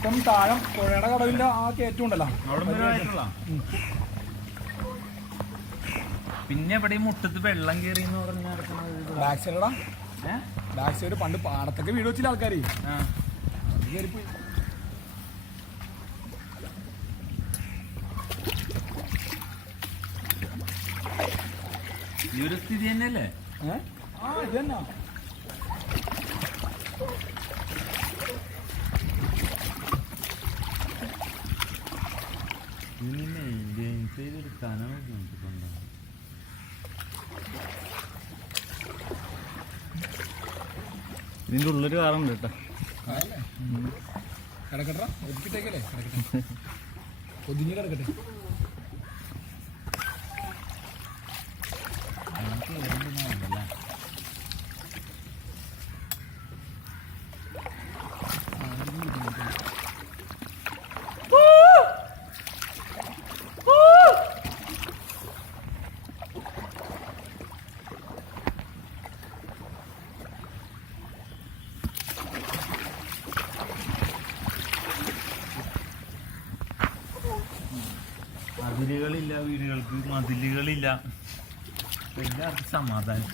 ഇപ്പം താഴെ പുഴയുടെ കടവിന്റെ ആ കയറ്റം ഉണ്ടല്ലോ. പിന്നെ ഇവിടെ മുട്ടത്ത് വെള്ളം കയറി എന്ന് പറഞ്ഞാൽ ബാക്ക് സൈഡാ. ബാക്ക് സൈഡ് പണ്ട് പാടത്തൊക്കെ വീട് വെച്ചില്ല ആൾക്കാർ. കയറിപ്പോയി. ഈ ഒരു സ്ഥിതി തന്നെയല്ലേ? ആ ഇത് തന്നെ. ഇതിന്റെ ഉള്ളൊരു കാറുണ്ട് കേട്ടോ. കിടക്കട്ടെ, ഒതുക്കിട്ടേക്കല്ലേ? കിടക്കട്ടെ, ഒതുങ്ങി കിടക്കട്ടെ. അതിരുകളില്ല വീടുകൾക്ക്, മതിലുകളില്ല, എല്ലാവർക്കും സമാധാനം.